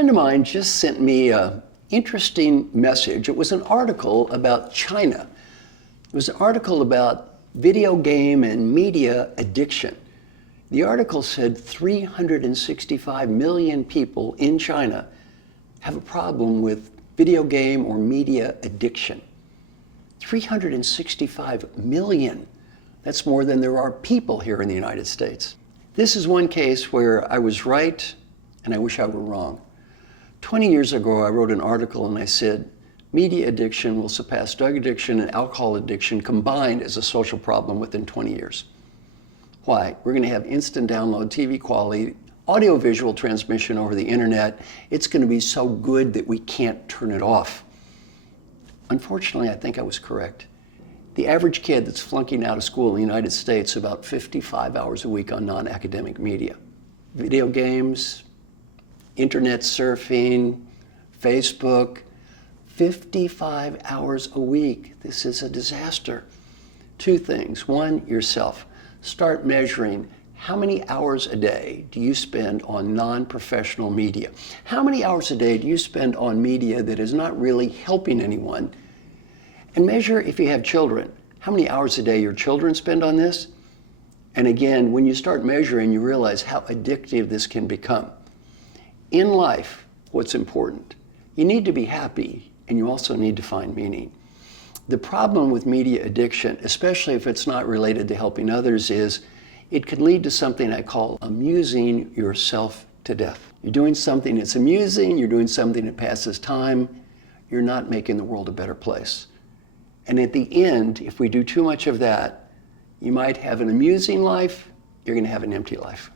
friend of mine just sent me an interesting message. It was an article about China. It was an article about video game and media addiction. The article said 365 million people in China have a problem with video game or media addiction. 365 million. That's more than there are people here in the United States. This is one case where I was right and I wish I were wrong. 20 years ago, I wrote an article and I said, media addiction will surpass drug addiction and alcohol addiction combined as a social problem within 20 years. Why? We're going to have instant download, TV quality, audio-visual transmission over the internet. It's going to be so good that we can't turn it off. Unfortunately, I think I was correct. The average kid that's flunking out of school in the United States about 55 hours a week on non-academic media. Video games, internet surfing, Facebook, 55 hours a week. This is a disaster. Two things. One, yourself. Start measuring how many hours a day do you spend on non-professional media? How many hours a day do you spend on media that is not really helping anyone? And measure, if you have children, how many hours a day your children spend on this. And again, when you start measuring, you realize how addictive this can become. In life, what's important? You need to be happy, and you also need to find meaning. The problem with media addiction, especially if it's not related to helping others, is it can lead to something I call amusing yourself to death. You're doing something that's amusing, you're doing something that passes time, you're not making the world a better place. And at the end, if we do too much of that, you might have an amusing life, you're going to have an empty life.